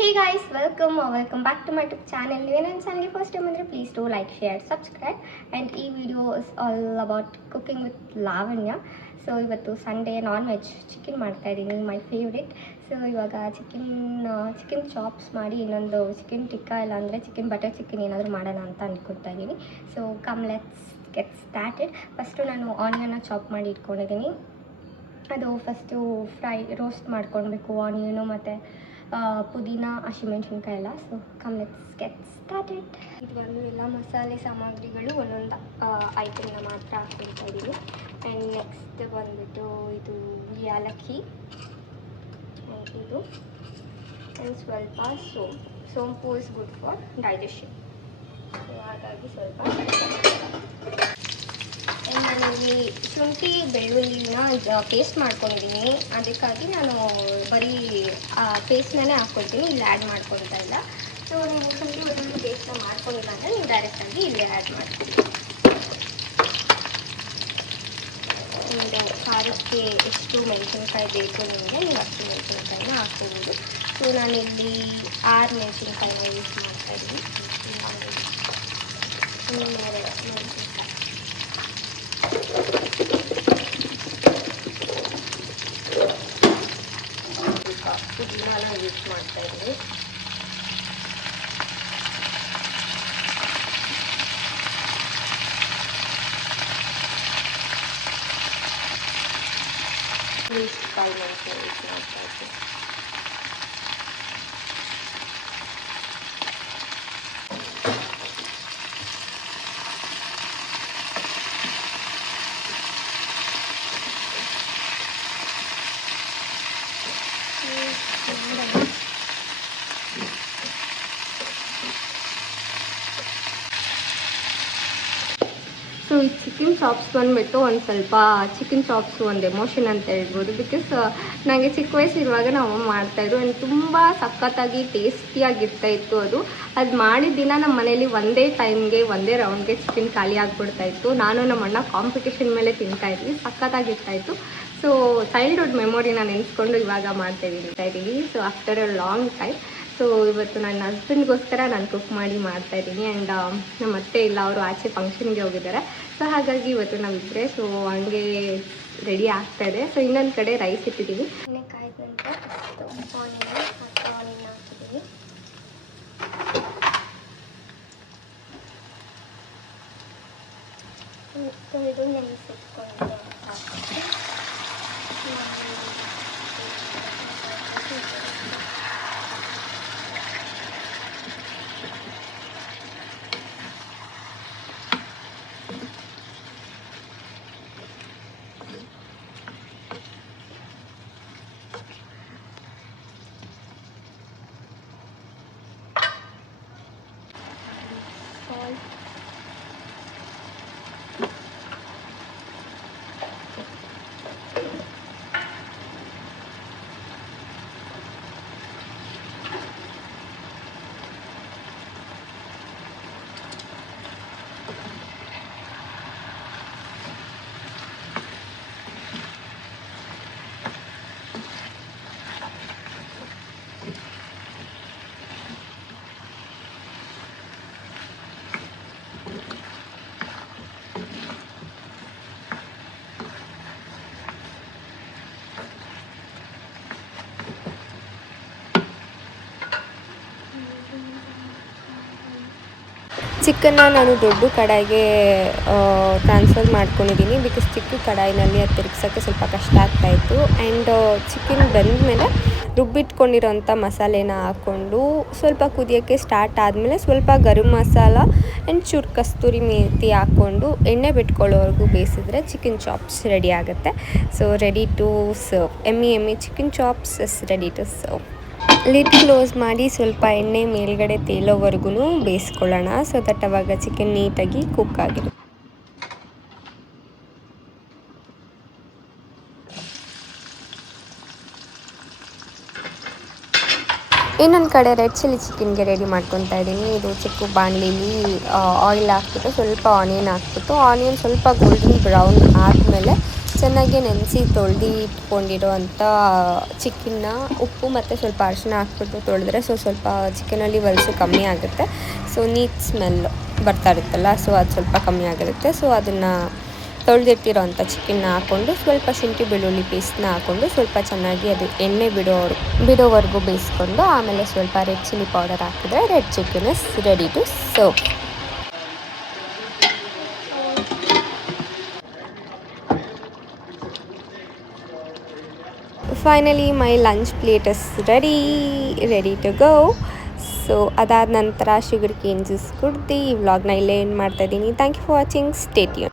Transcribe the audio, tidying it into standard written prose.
Hey guys, welcome back to my YouTube channel. If you channel first time please do like, share, subscribe. And this video is all about cooking with Lavanya. So ivattu Sunday non-veg chicken ಮಾಡ್ತಾ ಇದೀನಿ, my favorite. So ಇವಾಗ chicken chops ಮಾಡಿ ಇನ್ನೊಂದು chicken tikka ಇಲ್ಲ ಅಂದರೆ chicken butter chicken ಏನಾದರೂ ಮಾಡೋಣ ಅಂತ ಅಂದ್ಕೊಳ್ತಾ ಇದ್ದೀನಿ. So come let's get started. First ನಾನು ಆನಿಯನ್ನ ಚಾಪ್ ಮಾಡಿ ಇಟ್ಕೊಂಡಿದ್ದೀನಿ. ಅದು ಫಸ್ಟು ರೋಸ್ಟ್ ಮಾಡ್ಕೊಳ್ಬೇಕು, ಆನಿಯನು ಮತ್ತು ಪುದೀನ, ಹಸಿಮೆಣ್ಸಿನ್ಕಾಯಿ ಎಲ್ಲ. So come let's get started. ಇದು ಒಂದು ಎಲ್ಲ ಮಸಾಲೆ ಸಾಮಗ್ರಿಗಳು ಒಂದೊಂದು ಐಟಮ್ನ ಮಾತ್ರ ಹಾಕ್ಕೊಳ್ತಾ ಇದ್ದೀನಿ. ಆ್ಯಂಡ್ ನೆಕ್ಸ್ಟ್ ಬಂದುಬಿಟ್ಟು ಇದು ಏಲಕ್ಕಿ, ಆ್ಯಂಡ್ ಇದು ಆ್ಯಂಡ್ ಸ್ವಲ್ಪ ಸೋಂಪು is good for digestion. So ಹಾಗಾಗಿ ಸ್ವಲ್ಪ ನಾನಿಲ್ಲಿ ಶುಂಠಿ ಬೆಳ್ಳುಳ್ಳಿನ ಪೇಸ್ಟ್ ಮಾಡ್ಕೊಂಡಿದ್ದೀನಿ. ಅದಕ್ಕಾಗಿ ನಾನು ಬರೀ ಪೇಸ್ಟನ್ನೇ ಹಾಕ್ಕೊಳ್ತೀನಿ, ಇಲ್ಲಿ ಆ್ಯಡ್ ಮಾಡ್ಕೊಳ್ತಾ ಇಲ್ಲ. ಸೊ ನೀವು ಶುಂಠಿ ಬೆಳ್ಳುಳ್ಳಿ ಪೇಸ್ಟ್ನ ಮಾಡ್ಕೊಂಡಿಲ್ಲ ಅಂದರೆ ನೀವು ಡೈರೆಕ್ಟಾಗಿ ಇಲ್ಲೇ ಆ್ಯಡ್ ಮಾಡ್ತೀವಿ. ಒಂದು ಖಾರಕ್ಕೆ ಎಷ್ಟು ಮೆಣಸಿನ್ಕಾಯಿ ಬೇಕು ನಿಮಗೆ, ನೀವು ಅಷ್ಟು ಮೆಣಸಿನ್ಕಾಯಿನ ಹಾಕ್ಕೋಬೋದು. ಸೊ ನಾನಿಲ್ಲಿ 6 ಮೆಣಸಿನ್ಕಾಯಿನ ಯೂಸ್ ಮಾಡ್ತಾಯಿದ್ದೀನಿ. 3 ಮೆಣಸಿನ್ಕಾಯಿ. ಪುದೀನಾನ ಯೂಸ್ ಮಾಡ್ತಾ ಇದ್ದೀನಿ. ಕಾಯಿ ಮೆಣಸು ಯೂಸ್ ಮಾಡ್ತಾ ಇದ್ದೀನಿ. ಸೊ ಈ ಚಿಕನ್ ಚಾಪ್ಸ್ ಬಂದುಬಿಟ್ಟು ಒಂದು ಸ್ವಲ್ಪ ಚಿಕನ್ ಚಾಪ್ಸು ಒಂದು ಎಮೋಷನ್ ಅಂತ ಹೇಳ್ಬೋದು. ಬಿಕಾಸ್ ನನಗೆ ಚಿಕ್ಕ ವಯಸ್ಸಿರುವಾಗ ನಾವು ಮಾಡ್ತಾಯಿದ್ರು ಆ್ಯಂಡ್ ತುಂಬ ಸಖತ್ತಾಗಿ ಟೇಸ್ಟಿಯಾಗಿರ್ತಾಯಿತ್ತು. ಅದು ಮಾಡಿದ ದಿನ ನಮ್ಮ ಮನೇಲಿ ಒಂದೇ ಟೈಮ್ಗೆ ಒಂದೇ ರೌಂಡ್ಗೆ ಚಿಕನ್ ಖಾಲಿ ಆಗಿಬಿಡ್ತಾಯಿತ್ತು. ನಾನು ನಮ್ಮ ಅಣ್ಣ ಕಾಂಪಿಟೇಷನ್ ಮೇಲೆ ತಿಂತಾಯಿದ್ವಿ, ಸಖತ್ತಾಗಿರ್ತಾಯಿತ್ತು. ಸೊ ಚೈಲ್ಡ್ಹುಡ್ ಮೆಮೊರಿನ ನೆನೆಸ್ಕೊಂಡು ಇವಾಗ ಮಾಡ್ತಾಯಿದ್ದೀವಿ. So after a long time. So ಇವತ್ತು ನನ್ನ ಹಸ್ಬೆಂಡ್ಗೋಸ್ಕರ ನಾನು ಕುಕ್ ಮಾಡ್ತಾಯಿದ್ದೀನಿ. ಆ್ಯಂಡ್ ನಮ್ಮ ಅತ್ತೆ ಇಲ್ಲ, ಅವರು ಆಚೆ ಫಂಕ್ಷನ್ಗೆ ಹೋಗಿದ್ದಾರೆ. ಸೊ ಹಾಗಾಗಿ ಇವತ್ತು ನಾವಿಬ್ಬರೇ. ಸೊ ಹಂಗೆ ರೆಡಿ ಆಗ್ತಾಯಿದೆ. ಸೊ ಇನ್ನೊಂದು ಕಡೆ ರೈಸ್ ಇಟ್ಟಿದ್ದೀವಿ. ಎಣ್ಣೆ ಕಾಯ್ದ ನಂತರ ಆನಿಯನ್ ಹಾಕಿದ್ದೀವಿ. ಇದು ನೆನೆಸಿಟ್ಕೊಂಡು ಚಿಕನ್ನ ನಾನು ದೊಡ್ಡ ಕಡಾಯಿಗೆ ಟ್ರಾನ್ಸ್ಫರ್ ಮಾಡ್ಕೊಂಡಿದ್ದೀನಿ. ಬಿಕಾಸ್ ಚಿಕ್ಕ ಕಡಾಯಿನಲ್ಲಿ ಅದು ತಿರುಗ್ಸೋಕ್ಕೆ ಸ್ವಲ್ಪ ಕಷ್ಟ ಆಗ್ತಾಯಿತ್ತು. ಆ್ಯಂಡ್ ಚಿಕನ್ ಬೆಂದಮೇಲೆ ರುಬ್ಬಿಟ್ಕೊಂಡಿರೋಂಥ ಮಸಾಲೆನ ಹಾಕ್ಕೊಂಡು ಸ್ವಲ್ಪ ಕುದಿಯೋಕ್ಕೆ ಸ್ಟಾರ್ಟ್ ಆದಮೇಲೆ ಸ್ವಲ್ಪ ಗರಂ ಮಸಾಲ ಆ್ಯಂಡ್ ಚೂರು ಕಸ್ತೂರಿ ಮೇಥಿ ಹಾಕ್ಕೊಂಡು ಎಣ್ಣೆ ಬಿಟ್ಕೊಳ್ಳೋವರೆಗೂ ಬೇಯಿಸಿದ್ರೆ ಚಿಕನ್ ಚಾಪ್ಸ್ ರೆಡಿ ಆಗುತ್ತೆ. So ready to serve. Yummy chicken chops is ready to serve. Lid close ಮಾಡಿ ಸ್ವಲ್ಪ ಎಣ್ಣೆ ಮೇಲ್ಗಡೆ ತೇಲೋವರೆಗೂ ಬೇಯಿಸ್ಕೊಳ್ಳೋಣ. ಸೊ ದಟ್ ಅವಾಗ ಚಿಕನ್ ನೀಟಾಗಿ ಕುಕ್ ಆಗಿರುತ್ತೆ. ಇನ್ನೊಂದು ಕಡೆ ರೆಡ್ ಚಿಲ್ಲಿ ಚಿಕನ್ಗೆ ರೆಡಿ ಮಾಡ್ಕೊತಾ ಇದ್ದೀನಿ. ಇದು ಚಿಕ್ಕ ಬಾಣಲಿಲಿ ಆಯಿಲ್ ಹಾಕ್ಬಿಟ್ಟು ಸ್ವಲ್ಪ ಆನಿಯನ್ ಹಾಕ್ಬಿಟ್ಟು ಆನಿಯನ್ ಸ್ವಲ್ಪ ಗೋಲ್ಡನ್ ಬ್ರೌನ್ ಆದಮೇಲೆ ಚೆನ್ನಾಗಿ ನೆನೆಸಿ ತೊಳೆದು ಇಟ್ಕೊಂಡಿರೋ ಅಂಥ ಚಿಕನ್ನ ಉಪ್ಪು ಮತ್ತು ಸ್ವಲ್ಪ ಅರಿಶಿನ ಹಾಕ್ಬಿಟ್ಟು ತೊಳೆದ್ರೆ ಸ್ವಲ್ಪ ಚಿಕನಲ್ಲಿ ಹೊಲಸು ಕಮ್ಮಿ ಆಗುತ್ತೆ. ಸೊ ನೀಟ್ ಸ್ಮೆಲ್ ಬರ್ತಾ ಇರುತ್ತಲ್ಲ, ಸೊ ಅದು ಸ್ವಲ್ಪ ಕಮ್ಮಿ ಆಗಿರುತ್ತೆ. ಸೊ ಅದನ್ನು ತೊಳೆದಿಟ್ಟಿರೋ ಅಂಥ ಚಿಕನ್ನ ಹಾಕ್ಕೊಂಡು ಸ್ವಲ್ಪ ಶುಂಠಿ ಬೆಳ್ಳುಳ್ಳಿ ಪೇಸ್ಟ್ನ ಹಾಕ್ಕೊಂಡು ಸ್ವಲ್ಪ ಚೆನ್ನಾಗಿ ಅದು ಎಣ್ಣೆ ಬಿಡೋವರೆಗೂ ಬೇಯಿಸ್ಕೊಂಡು ಆಮೇಲೆ ಸ್ವಲ್ಪ ರೆಡ್ ಚಿಲ್ಲಿ ಪೌಡರ್ ಹಾಕಿದ್ರೆ red chicken is ready to serve. Finally my lunch plate is ready to go. So ಅದಾದ ನಂತರ ಶುಗರ್ ಕೇನ್ ಜ್ಯೂಸ್ ಕುಡ್ದು ಈ ವ್ಲಾಗ್ನ ಇಲ್ಲೇ ಏನು ಮಾಡ್ತಾಯಿದ್ದೀನಿ. Thank you for watching. Stay tune.